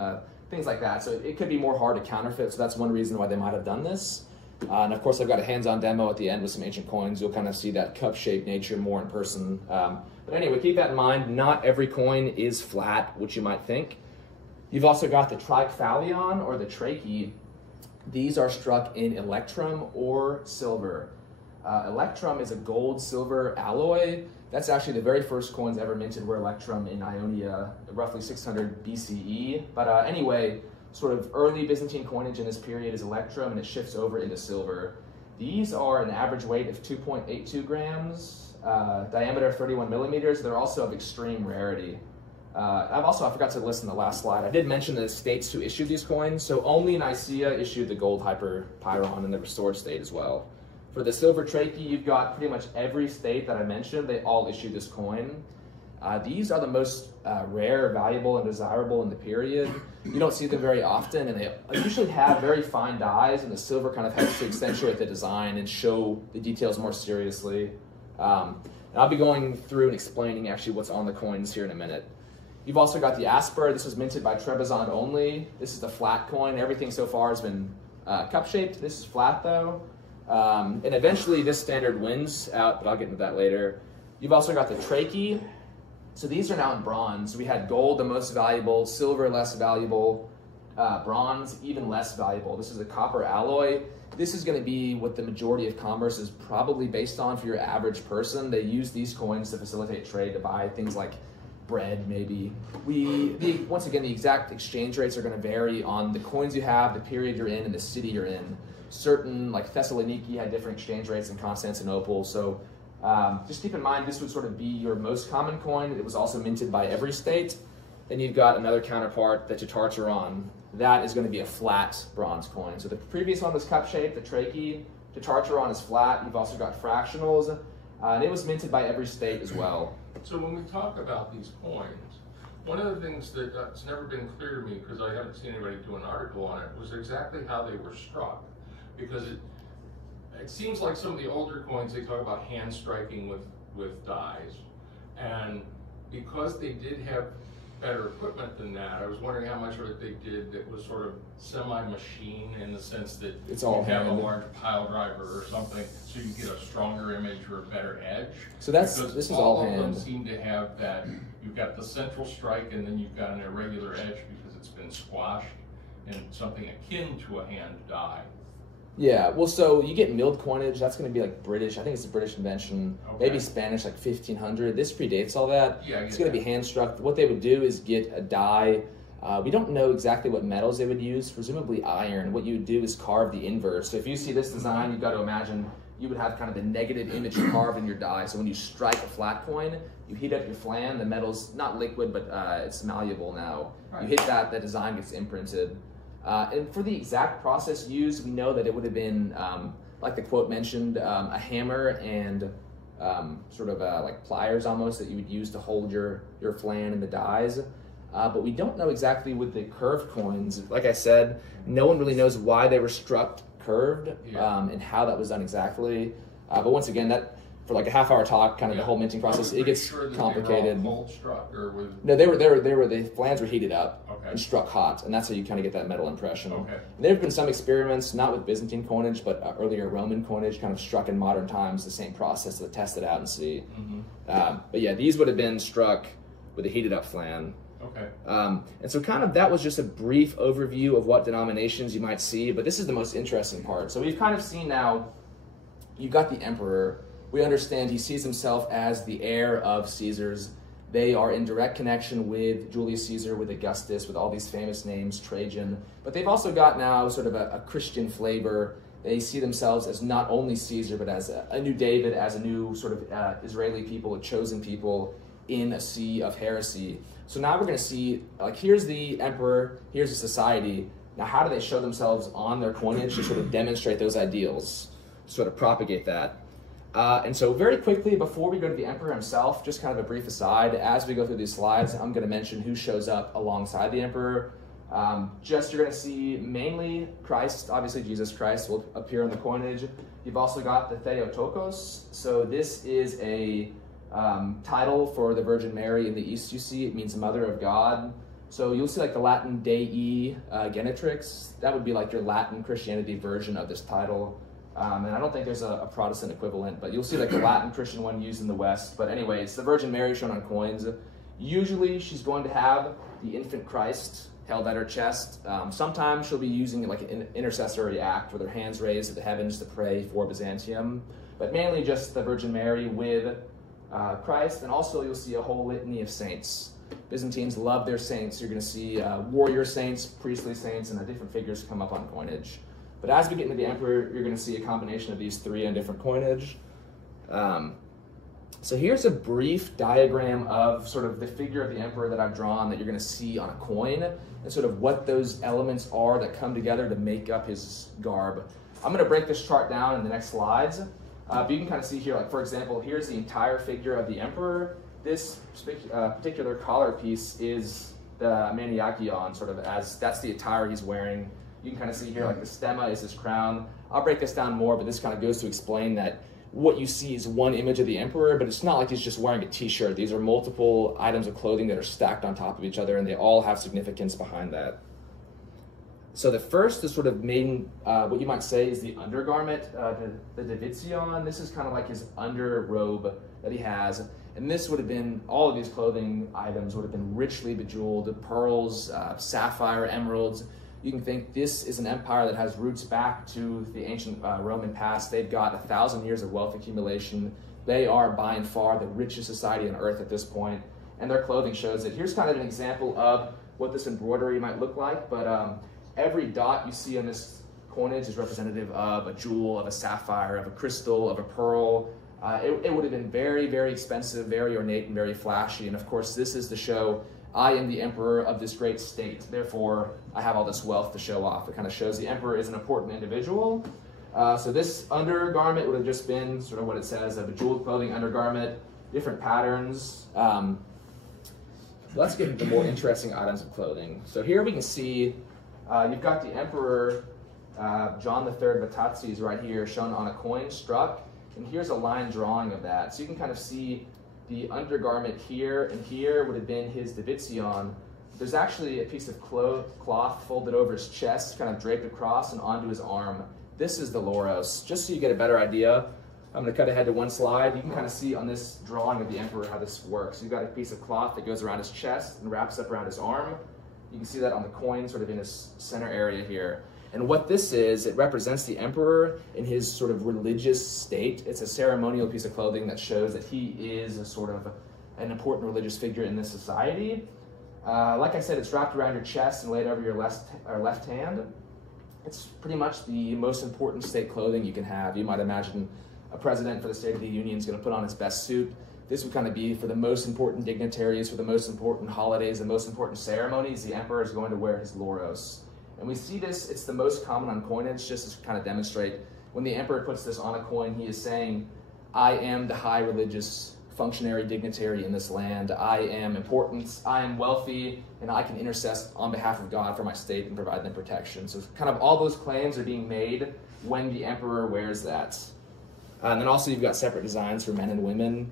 things like that. So it could be more hard to counterfeit, so that's one reason why they might have done this. And of course, I've got a hands-on demo at the end with some ancient coins. You'll kind of see that cup-shaped nature more in person. But anyway, keep that in mind. Not every coin is flat, which you might think. You've also got the tricephalion or the trachy. These are struck in electrum or silver. Electrum is a gold-silver alloy. That's actually the very first coins ever minted were electrum in Ionia, roughly 600 BCE. But anyway, sort of early Byzantine coinage in this period is electrum, and it shifts over into silver. These are an average weight of 2.82 grams, diameter of 31 millimeters. They're also of extreme rarity. I forgot to list in the last slide, I did mention the states who issued these coins. So only Nicaea issued the gold hyperpyron in the restored state as well. For the silver trachy, you've got pretty much every state that I mentioned, they all issue this coin. These are the most rare, valuable, and desirable in the period. You don't see them very often, and they usually have very fine dies, and the silver kind of helps to accentuate the design and show the details more seriously. And I'll be going through and explaining actually what's on the coins here in a minute. You've also got the Asper. This was minted by Trebizond only. This is the flat coin. Everything so far has been cup-shaped. This is flat, though. And eventually this standard wins out, but I'll get into that later. You've also got the trachy. So these are now in bronze. We had gold, the most valuable, silver, less valuable, bronze, even less valuable. This is a copper alloy. This is going to be what the majority of commerce is probably based on for your average person. They use these coins to facilitate trade, to buy things like bread, maybe. Once again, the exact exchange rates are going to vary on the coins you have, the period you're in, and the city you're in. Certain, like Thessaloniki, had different exchange rates than Constantinople. So just keep in mind, this would sort of be your most common coin. It was also minted by every state. Then you've got another counterpart, the Tatarcharon. That is going to be a flat bronze coin. So the previous one was cup-shaped, the trachy. Tatarcharon is flat. You've also got fractionals. And it was minted by every state as well. So when we talk about these coins, one of the things that's never been clear to me, because I haven't seen anybody do an article on it, was exactly how they were struck. Because it seems like some of the older coins, they talk about hand striking with dies. And because they did have better equipment than that, I was wondering how much of it they did that was sort of semi-machine, in the sense that It's all you have a hand. large pile driver or something, so you get a stronger image or a better edge. So this Because is all of them hand. seem to have that, you've got the central strike and then you've got an irregular edge because it's been squashed in something akin to a hand die. Yeah, well, so you get milled coinage. That's going to be like British. I think it's a British invention. Okay. Maybe Spanish, like 1500. This predates all that. Yeah, I it's get going to that. be hand struck. What they would do is get a die. We don't know exactly what metals they would use. Presumably iron. What you would do is carve the inverse. So if you see this design, you've got to imagine you would have kind of the negative image carved in your die. So when you strike a flat coin, you heat up your flan. The metal's not liquid, but it's malleable now. Right. You hit that, the design gets imprinted. And for the exact process used, we know that it would have been, like the quote mentioned, a hammer and sort of like pliers almost that you would use to hold your flan in the dies. But we don't know exactly with the curved coins. Like I said, no one really knows why they were struck curved and how that was done exactly. But once again, that for like a half-hour talk, kind of the whole minting process, it gets complicated. Cold struck or with... No, the flans were heated up and struck hot, and that's how you kind of get that metal impression. Okay. And there have been some experiments, not with Byzantine coinage, but earlier Roman coinage, kind of struck in modern times, the same process to test it out and see. But yeah, these would have been struck with a heated up flan. Okay. And so kind of that was just a brief overview of what denominations you might see, but this is the most interesting part. So we've kind of seen now, you've got the emperor. We understand he sees himself as the heir of Caesars. They are in direct connection with Julius Caesar, with Augustus, with all these famous names, Trajan. But they've also got now sort of a Christian flavor. They see themselves as not only Caesar, but as a new David, as a new sort of Israeli people, a chosen people in a sea of heresy. So now we're going to see, like, here's the emperor, here's the society. Now, how do they show themselves on their coinage to sort of demonstrate those ideals, sort of propagate that? And so very quickly, before we go to the emperor himself, just kind of a brief aside, as we go through these slides, I'm going to mention who shows up alongside the emperor. You're going to see mainly Christ, obviously Jesus Christ will appear on the coinage. You've also got the Theotokos. So this is a title for the Virgin Mary in the East, you see. It means Mother of God. So you'll see like the Latin Dei Genetrix. That would be like your Latin Christianity version of this title. And I don't think there's a Protestant equivalent, but you'll see like the Latin Christian one used in the West. But anyway, it's the Virgin Mary shown on coins. Usually she's going to have the infant Christ held at her chest. Sometimes she'll be using like an intercessory act with her hands raised to the heavens to pray for Byzantium. But mainly just the Virgin Mary with Christ. And also you'll see a whole litany of saints. Byzantines love their saints. You're going to see warrior saints, priestly saints, and the different figures come up on coinage. But as we get into the emperor, you're going to see a combination of these three on different coinage. So here's a brief diagram of sort of the figure of the emperor that I've drawn that you're going to see on a coin, and sort of what those elements are that come together to make up his garb. I'm going to break this chart down in the next slides. But you can kind of see here, like for example, here's the entire figure of the emperor. This particular collar piece is the Maniakion, sort of as that's the attire he's wearing. You can kind of see here, like the stemma is his crown. I'll break this down more, but this kind of goes to explain that what you see is one image of the emperor, but it's not like he's just wearing a t-shirt. These are multiple items of clothing that are stacked on top of each other, and they all have significance behind that. So the first is sort of main, what you might say is the undergarment, the Davidion. This is kind of like his underrobe that he has. And this would have been, all of these clothing items would have been richly bejeweled, pearls, sapphire, emeralds. You can think this is an empire that has roots back to the ancient Roman past. They've got 1,000 years of wealth accumulation. They are by and far the richest society on earth at this point, and their clothing shows it. Here's kind of an example of what this embroidery might look like, but every dot you see on this coinage is representative of a jewel, of a sapphire, of a crystal, of a pearl. It would have been very, very expensive, very ornate, and very flashy. And of course, this is to show I am the emperor of this great state, therefore I have all this wealth to show off. It kind of shows the emperor is an important individual. So this undergarment would have just been sort of what it says, a bejeweled clothing undergarment, different patterns. Let's get into the more interesting items of clothing. So here we can see you've got the emperor John III Vatatzes right here shown on a coin struck, and here's a line drawing of that. So you can kind of see the undergarment here, and here would have been his division. There's actually a piece of cloth folded over his chest, kind of draped across and onto his arm. This is the loros. Just so you get a better idea, I'm going to cut ahead to one slide. You can kind of see on this drawing of the emperor how this works. You've got a piece of cloth that goes around his chest and wraps up around his arm. You can see that on the coin sort of in his center area here. And what this is, it represents the emperor in his sort of religious state. It's a ceremonial piece of clothing that shows that he is a sort of an important religious figure in this society. Like I said, it's wrapped around your chest and laid over your left hand. It's pretty much the most important state clothing you can have. You might imagine a president for the State of the Union is going to put on his best suit. This would kind of be for the most important dignitaries, for the most important holidays, the most important ceremonies. The emperor is going to wear his loros. And we see this, it's the most common on coinage, just to kind of demonstrate. When the emperor puts this on a coin, he is saying, I am the high religious functionary dignitary in this land. I am important, I am wealthy, and I can intercede on behalf of God for my state and provide them protection. So kind of all those claims are being made when the emperor wears that. And then also you've got separate designs for men and women.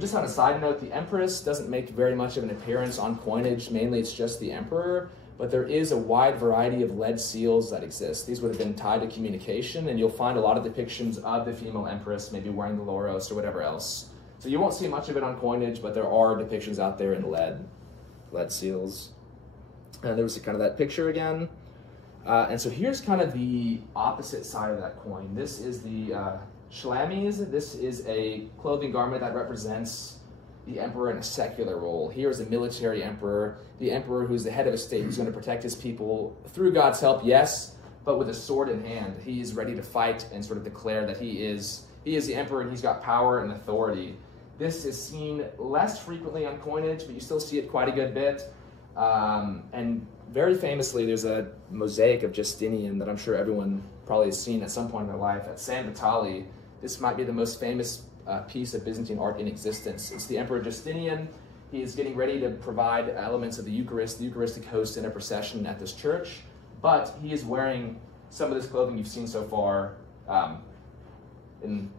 Just on a side note, the empress doesn't make very much of an appearance on coinage. Mainly it's just the emperor. But there is a wide variety of lead seals that exist. These would have been tied to communication, and you'll find a lot of depictions of the female empress, maybe wearing the loros or whatever else. So you won't see much of it on coinage, but there are depictions out there in lead seals. And there was kind of that picture again. And so here's kind of the opposite side of that coin. This is the chlamys. This is a clothing garment that represents the emperor in a secular role. Here is a military emperor, the emperor who's the head of a state, who's going to protect his people through God's help, yes, but with a sword in hand. He is ready to fight and sort of declare that he is the emperor and he's got power and authority. This is seen less frequently on coinage, but you still see it quite a good bit. And very famously, there's a mosaic of Justinian that I'm sure everyone probably has seen at some point in their life at San Vitale. This might be the most famous piece of Byzantine art in existence. It's the Emperor Justinian. He is getting ready to provide elements of the Eucharist, the Eucharistic host in a procession at this church, but he is wearing some of this clothing you've seen so far in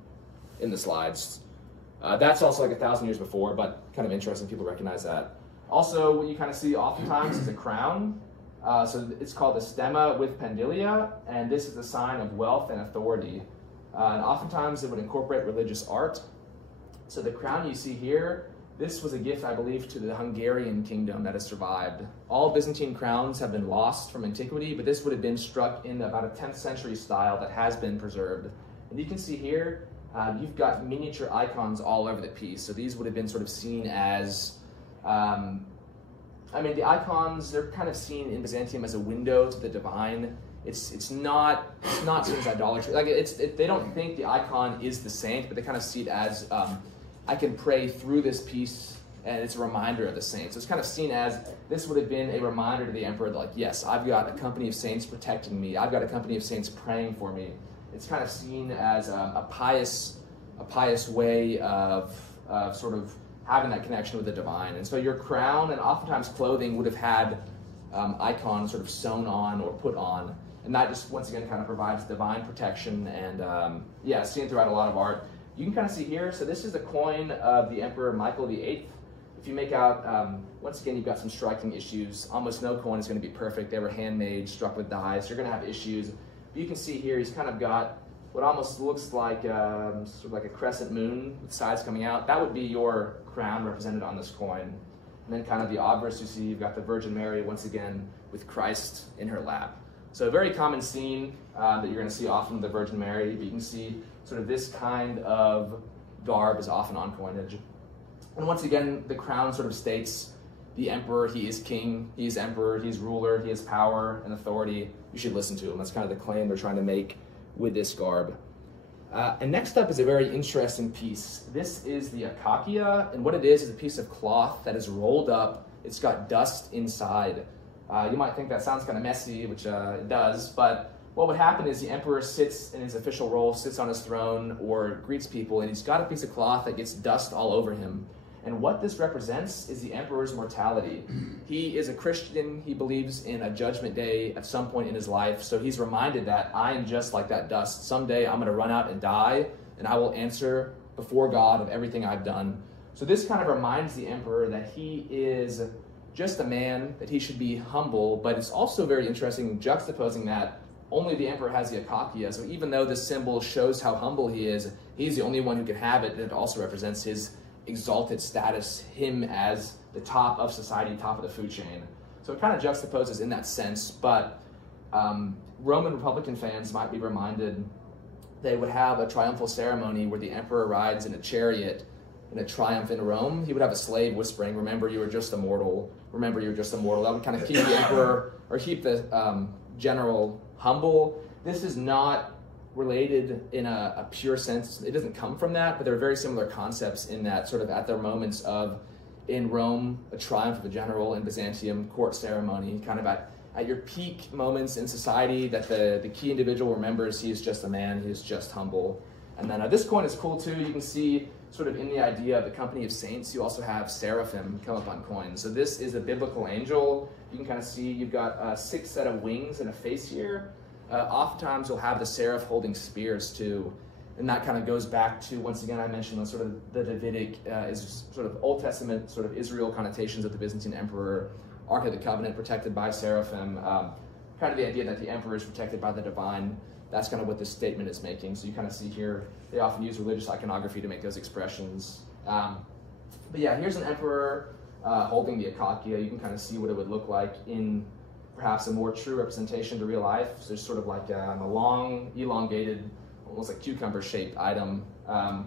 the slides. That's also like 1,000 years before, but kind of interesting, people recognize that. Also, what you kind of see oftentimes is a crown. So it's called the stemma with pendilia, and this is a sign of wealth and authority. And oftentimes it would incorporate religious art. So the crown you see here, this was a gift, I believe, to the Hungarian kingdom that has survived. All Byzantine crowns have been lost from antiquity, but this would have been struck in about a 10th century style that has been preserved. And you can see here, you've got miniature icons all over the piece. So these would have been sort of seen as, I mean, the icons, they're kind of seen in Byzantium as a window to the divine. It's not seen as idolatry. Like they don't think the icon is the saint, but they kind of see it as I can pray through this piece, and it's a reminder of the saint. So it's kind of seen as this would have been a reminder to the emperor that, like, yes, I've got a company of saints protecting me. I've got a company of saints praying for me. It's kind of seen as a pious way of sort of having that connection with the divine. And so your crown and oftentimes clothing would have had icons sort of sewn on or put on. And that just, once again, kind of provides divine protection and, yeah, seen throughout a lot of art. You can kind of see here, so this is the coin of the Emperor Michael VIII. If you make out, once again, you've got some striking issues. Almost no coin is going to be perfect. They were handmade, struck with dyes. So you're going to have issues. But you can see here, he's kind of got what almost looks like sort of like a crescent moon with sides coming out. That would be your crown represented on this coin. And then kind of the obverse, you see you've got the Virgin Mary, once again, with Christ in her lap. So a very common scene that you're going to see often with the Virgin Mary, but you can see sort of this kind of garb is often on coinage. And once again, the crown sort of states the emperor, he is king, he is emperor, he is ruler, he has power and authority. You should listen to him. That's kind of the claim they're trying to make with this garb. And next up is a very interesting piece. This is the akakia, and what it is a piece of cloth that is rolled up it's got dust inside. You might think that sounds kind of messy, which it does, but what would happen is the emperor sits in his official role, sits on his throne, or greets people, and he's got a piece of cloth that gets dust all over him. And what this represents is the emperor's mortality. He is a Christian. He believes in a judgment day at some point in his life, so he's reminded that I am just like that dust. Someday I'm going to run out and die, and I will answer before God of everything I've done. So this kind of reminds the emperor that he is just a man, that he should be humble, but it's also very interesting juxtaposing that only the emperor has the akakia. So even though this symbol shows how humble he is, he's the only one who can have it, and it also represents his exalted status, him as the top of society, top of the food chain. So it kind of juxtaposes in that sense, but Roman Republican fans might be reminded they would have a triumphal ceremony where the emperor rides in a chariot in a triumph in Rome. He would have a slave whispering, "Remember, you were just a mortal. Remember, you're just a mortal." That would kind of keep the emperor, or keep the general humble. This is not related in a pure sense. It doesn't come from that, but there are very similar concepts in that sort of at their moments of, in Rome, a triumph of a general, in Byzantium, court ceremony, kind of at your peak moments in society that the key individual remembers he is just a man, he is just humble. And then this coin is cool too. You can see sort of in the idea of the company of saints, you also have seraphim come up on coins. So this is a biblical angel. You can kind of see you've got a 6 set of wings and a face here. Oftentimes you'll have the seraph holding spears too. And that kind of goes back to, once again, I mentioned the sort of the Davidic, is sort of Old Testament sort of Israel connotations of the Byzantine emperor, Ark of the Covenant protected by seraphim, kind of the idea that the emperor is protected by the divine. That's kind of what this statement is making. So you kind of see here, they often use religious iconography to make those expressions. But yeah, here's an emperor holding the akakia. You can kind of see what it would look like in perhaps a more true representation to real life. So there's sort of like a long, elongated, almost like cucumber-shaped item. You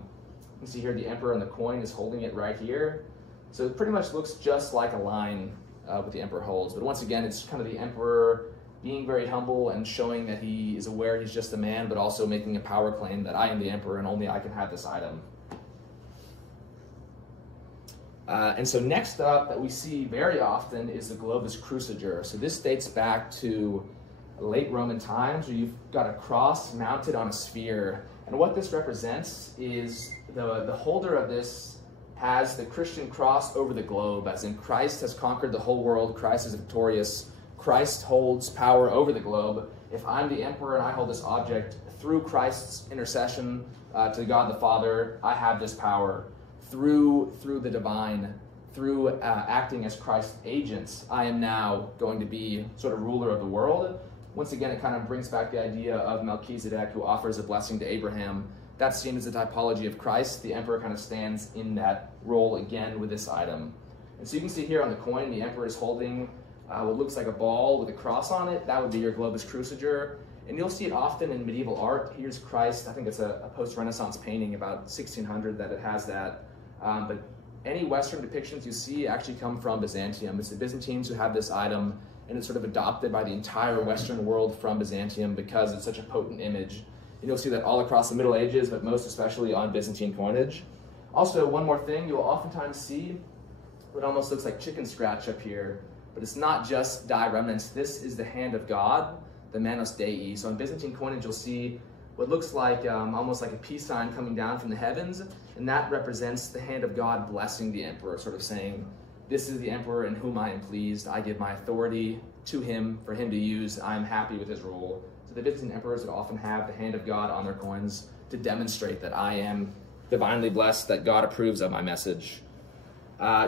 can see here the emperor and the coin is holding it right here. So it pretty much looks just like a line what the emperor holds. But once again, it's kind of the emperor being very humble and showing that he is aware he's just a man, but also making a power claim that I am the emperor and only I can have this item. And so next up that we see very often is the globus cruciger. So this dates back to late Roman times where you've got a cross mounted on a sphere. And what this represents is the holder of this has the Christian cross over the globe, as in Christ has conquered the whole world, Christ is victorious, Christ holds power over the globe. If I'm the emperor and I hold this object, through Christ's intercession to God the Father, I have this power. Through the divine, through acting as Christ's agents, I am now going to be sort of ruler of the world. Once again, it kind of brings back the idea of Melchizedek, who offers a blessing to Abraham. That's seen as a typology of Christ. The emperor kind of stands in that role again with this item. And so you can see here on the coin, the emperor is holding what looks like a ball with a cross on it. That would be your globus cruciger. And you'll see it often in medieval art. Here's Christ. I think it's a post-Renaissance painting about 1600 that it has that. But any Western depictions you see actually come from Byzantium. It's the Byzantines who have this item, and it's sort of adopted by the entire Western world from Byzantium because it's such a potent image. And you'll see that all across the Middle Ages, but most especially on Byzantine coinage. Also, one more thing, you'll oftentimes see what almost looks like chicken scratch up here, but it's not just die remnants. This is the hand of God, the Manos Dei. So in Byzantine coinage, you'll see what looks like almost like a peace sign coming down from the heavens, and that represents the hand of God blessing the emperor, sort of saying, this is the emperor in whom I am pleased. I give my authority to him for him to use. I am happy with his rule. So the Byzantine emperors would often have the hand of God on their coins to demonstrate that I am divinely blessed, that God approves of my message.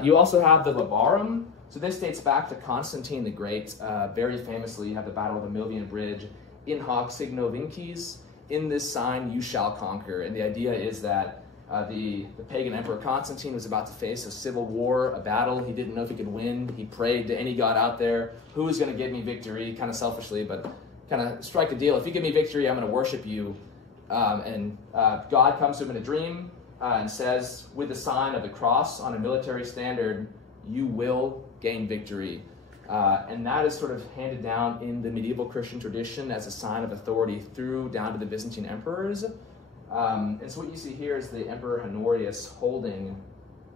You also have the labarum. So this dates back to Constantine the Great. Very famously, you have the Battle of the Milvian Bridge. In hoc signo vinces. In this sign you shall conquer. And the idea is that the pagan emperor Constantine was about to face a civil war, a battle. He didn't know if he could win. He prayed to any god out there, who is going to give me victory, kind of selfishly, but kind of strike a deal. If you give me victory, I'm going to worship you. God comes to him in a dream and says, with the sign of the cross on a military standard, you will gain victory. And that is sort of handed down in the medieval Christian tradition as a sign of authority through down to the Byzantine emperors. And so what you see here is the Emperor Honorius holding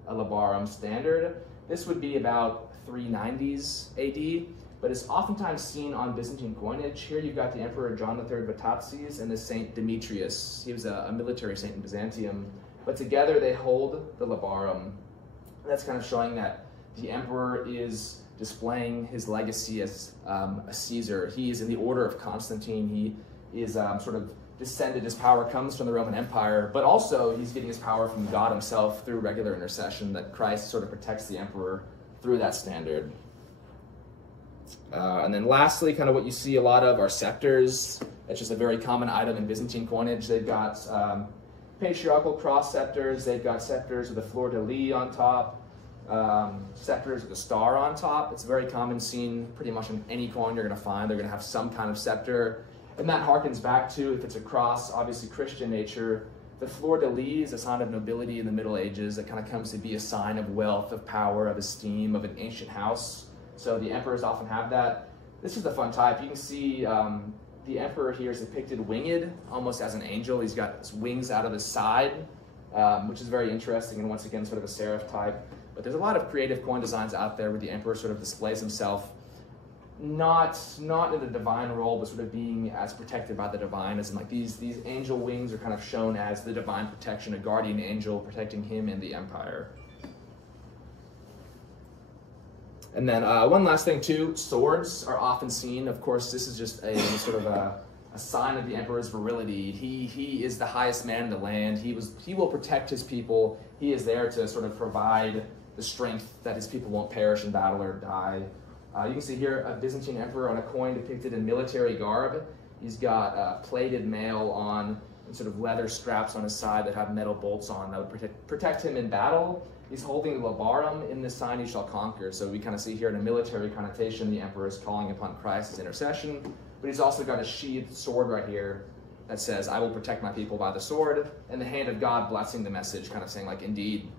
a labarum standard. This would be about 390s AD, but it's oftentimes seen on Byzantine coinage. Here you've got the Emperor John III Vatatzes and the Saint Demetrius. He was a military saint in Byzantium, but together they hold the labarum. That's kind of showing that the emperor is displaying his legacy as a Caesar. He is in the order of Constantine. He is sort of descended, his power comes from the Roman Empire, but also he's getting his power from God himself through regular intercession, that Christ sort of protects the emperor through that standard. And then lastly, kind of what you see a lot of are scepters. That's just a very common item in Byzantine coinage. They've got patriarchal cross scepters, they've got scepters with a fleur-de-lis on top, scepters with a star on top. It's a very common scene pretty much in any coin you're going to find. They're going to have some kind of scepter. And that harkens back to, if it's a cross, obviously Christian nature. The fleur-de-lis is a sign of nobility in the Middle Ages that kind of comes to be a sign of wealth, of power, of esteem, of an ancient house. So the emperors often have that. This is the fun type. You can see the emperor here is depicted winged, almost as an angel. He's got his wings out of his side, which is very interesting, and once again, sort of a seraph type. But there's a lot of creative coin designs out there where the emperor sort of displays himself not in a divine role, but sort of being as protected by the divine, as in like these angel wings are kind of shown as the divine protection, a guardian angel protecting him and the empire. And then one last thing too, swords are often seen. Of course, this is just a sort of a sign of the emperor's virility. He is the highest man in the land. He will protect his people. He is there to sort of provide the strength that his people won't perish in battle or die. You can see here a Byzantine emperor on a coin depicted in military garb. He's got plated mail on and sort of leather straps on his side that have metal bolts on that would protect him in battle. He's holding the labarum. In this sign he shall conquer. So we kind of see here in a military connotation, the emperor is calling upon Christ's intercession, but he's also got a sheathed sword right here that says, I will protect my people by the sword, and the hand of God blessing the message, kind of saying like, indeed,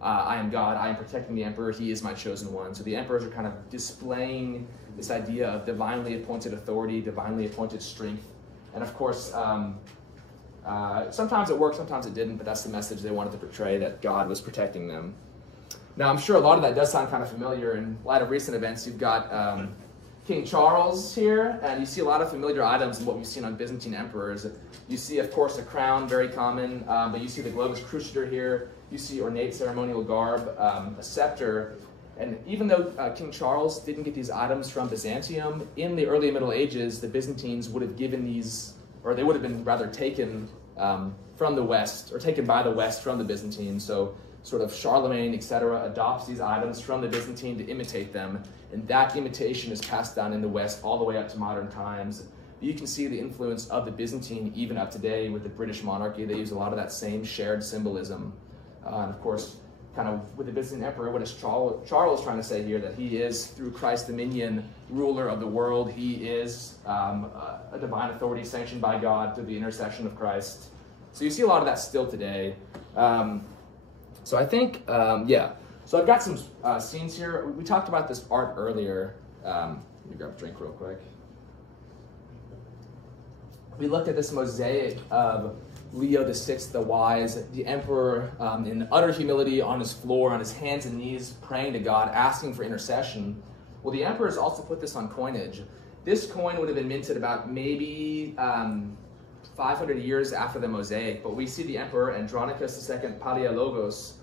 I am God, I am protecting the emperor, he is my chosen one. So the emperors are kind of displaying this idea of divinely appointed authority, divinely appointed strength. And of course, sometimes it worked, sometimes it didn't, but that's the message they wanted to portray, that God was protecting them. Now, I'm sure a lot of that does sound kind of familiar. In light of recent events, you've got King Charles here, and you see a lot of familiar items in what we've seen on Byzantine emperors. You see, of course, a crown, very common, but you see the globus cruciator here. You see ornate ceremonial garb, a scepter. And even though King Charles didn't get these items from Byzantium, in the early Middle Ages, the Byzantines would have given these, or they would have been rather taken from the West, or taken by the West from the Byzantines. So sort of Charlemagne, etc., adopts these items from the Byzantine to imitate them, and that imitation is passed down in the West all the way up to modern times. You can see the influence of the Byzantine even up today with the British monarchy. They use a lot of that same shared symbolism. And of course, kind of with the Byzantine emperor, what is Charles trying to say here? That he is, through Christ's dominion, ruler of the world. He is a divine authority sanctioned by God through the intercession of Christ. So you see a lot of that still today. So I think, yeah. So I've got some scenes here. We talked about this art earlier. Let me grab a drink real quick. We looked at this mosaic of Leo VI the Wise, the emperor in utter humility on his floor, on his hands and knees, praying to God, asking for intercession. Well, the emperors also put this on coinage. This coin would have been minted about maybe 500 years after the mosaic, but we see the emperor Andronicus II Palaiologos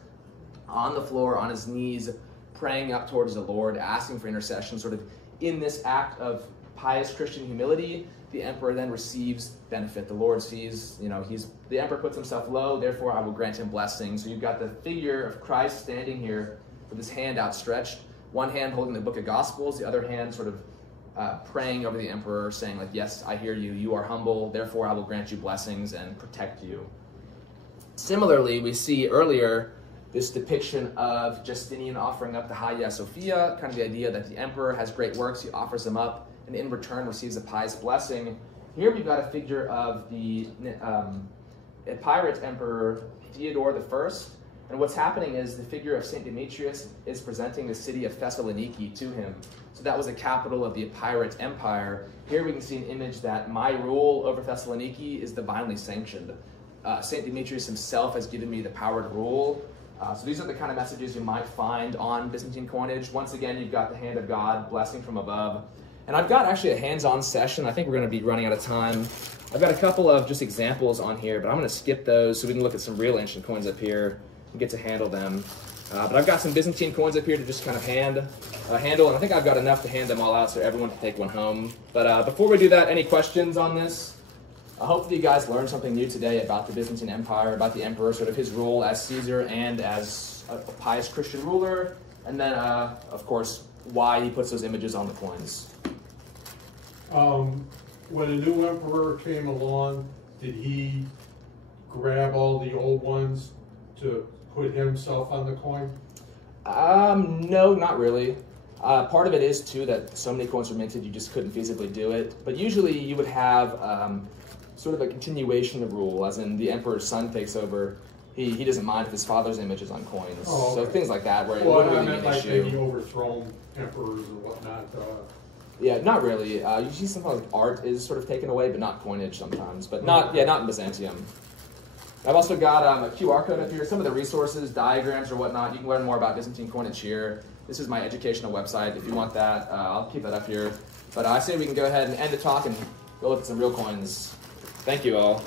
on the floor, on his knees, praying up towards the Lord, asking for intercession, sort of in this act of pious Christian humility. The emperor then receives benefit. The Lord sees, the emperor puts himself low, therefore I will grant him blessing. So you've got the figure of Christ standing here with his hand outstretched, one hand holding the book of Gospels, the other hand sort of praying over the emperor, saying like, yes, I hear you, you are humble, therefore I will grant you blessings and protect you. Similarly, we see earlier this depiction of Justinian offering up the Hagia Sophia, kind of the idea that the emperor has great works, he offers them up, and in return receives a pious blessing. Here we've got a figure of the Epirate Emperor Theodore I, and what's happening is the figure of Saint Demetrius is presenting the city of Thessaloniki to him. So that was the capital of the Epirate Empire. Here we can see an image that my rule over Thessaloniki is divinely sanctioned. Saint Demetrius himself has given me the power to rule. So these are the kind of messages you might find on Byzantine coinage. Once again, you've got the hand of God, blessing from above. And I've got actually a hands-on session. I think we're going to be running out of time. I've got a couple of just examples on here, but I'm going to skip those so we can look at some real ancient coins up here and get to handle them. But I've got some Byzantine coins up here to just kind of handle, and I think I've got enough to hand them all out so everyone can take one home. But before we do that, any questions on this? Hopefully you guys learned something new today about the Byzantine Empire, about the emperor, sort of his role as Caesar and as a pious Christian ruler, and then, of course, why he puts those images on the coins. When a new emperor came along, did he grab all the old ones to put himself on the coin? No, not really. Part of it is, too, that so many coins were minted, you just couldn't feasibly do it. But usually you would have sort of a continuation of rule, as in the emperor's son takes over. He doesn't mind if his father's image is on coins. Oh, okay. So things like that, where it Well, wouldn't I really meant be an like issue. maybe overthrown emperors or whatnot. Yeah, not really. You see sometimes art is sort of taken away, but not coinage sometimes. But not in Byzantium. I've also got a QR code up here, some of the resources, diagrams or whatnot. You can learn more about Byzantine coinage here. This is my educational website. If you want that, I'll keep that up here. But I say we can go ahead and end the talk and go look at some real coins. Thank you all.